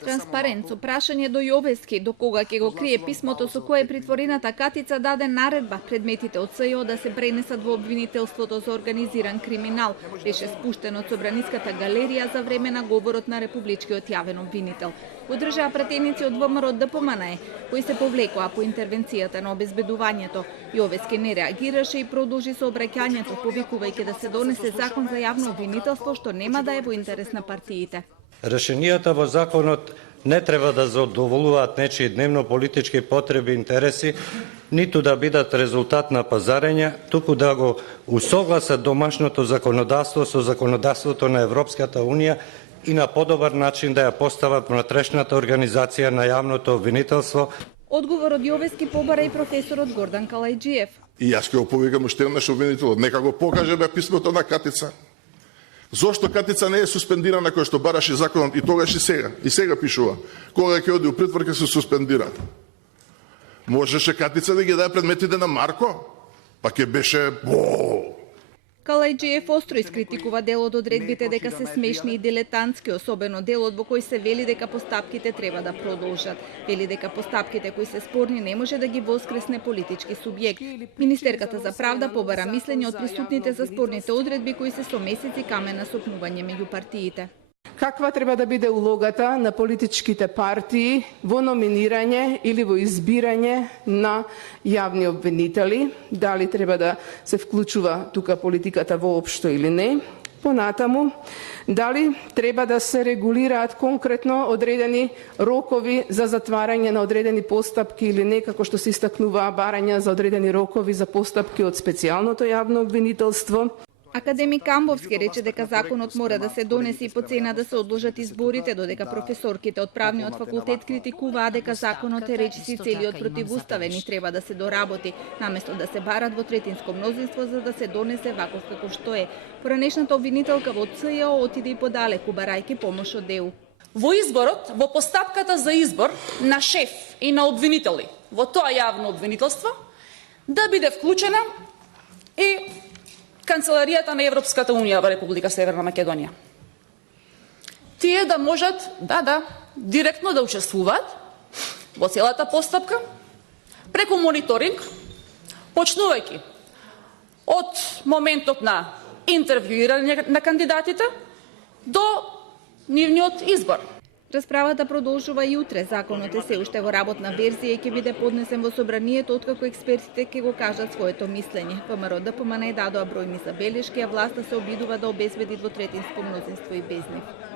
Транспарент со прашање до Јовески до кога ќе го крие писмото со кое притворената Катица даде наредба предметите од СЈО да се пренесат во обвинителството за организиран криминал, беше спуштен од Собраниската галерија за време на говорот на републичкиот јавен обвинител. Го држаа пратеници од ВМРО ДПМНЕ, кои се повлекоа по интервенцијата на обезбедувањето. Јовески не реагираше и продолжи со обраќањето, повикувајќи да се донесе закон за јавно обвинителство што нема да е во интерес на партиите. Решенијата во законот не треба да задоволуваат нечии дневно-политички потреби и интереси, ниту да бидат резултат на пазарење, туку да го усогласат домашното законодавство со законодавството на Европската Унија и на подобар начин да ја постават внатрешната организација на јавното обвинителство. Одговор од Јовески побара и професорот Гордан Калајџиев. И јас ќе го повикам уште еднаш обвинителот, нека го покажеме писмото на Катица. Зошто Катица не е суспендирана кој што бараше законот и тогаш и сега? И сега пишува. Кога ќе оди у притвор ќе се суспендира. Можеше Катица да ги даде предметите на Марко? Па ќе беше Калајџиев остро искритикува дел од одредбите дека се смешни и дилетантски, особено делот во кој се вели дека постапките треба да продолжат. Вели дека постапките кои се спорни не може да ги воскресне политички субјект. Министерката за правда побара мислење од присутните за спорните одредби кои се со месеци камен на сопнување меѓу партиите. Каква треба да биде улогата на политичките партии во номинирање или во избирање на јавни обвинители? Дали треба да се вклучува тука политиката воопшто или не? Понатаму, дали треба да се регулираат конкретно одредени рокови за затварање на одредени постапки или не, како што се истакнуваа барања за одредени рокови за постапки од специјалното јавно обвинителство? Академик Камбовски рече дека законот мора да се донесе и по цена да се одложат изборите, додека професорките од правниот факултет критикуваа дека законот е речиси целиот противуставен и треба да се доработи, наместо да се барат во третинско мнозинство за да се донесе ваков како што е. Поранешната обвинителка во СЈО отиде и подалеку, барајќи помош од ЕУ. Во изборот, во постапката за избор на шеф и на обвинители во тоа јавно обвинителство, да биде вклучена и Канцеларијата на Европската Унија во Република Северна Македонија. Тие да можат, директно да учествуваат во целата постапка, преку мониторинг, почнувајќи од моментот на интервјуирање на кандидатите до нивниот избор. Расправата продолжува и утре. Законот е се уште во работна верзија и ќе биде поднесен во собранието откако експертите ќе го кажат своето мислење. ВМРО ДПМНЕ дадоа бројни забелешки, а власта се обидува да обезбеди двотретинско мнозинство и без нив.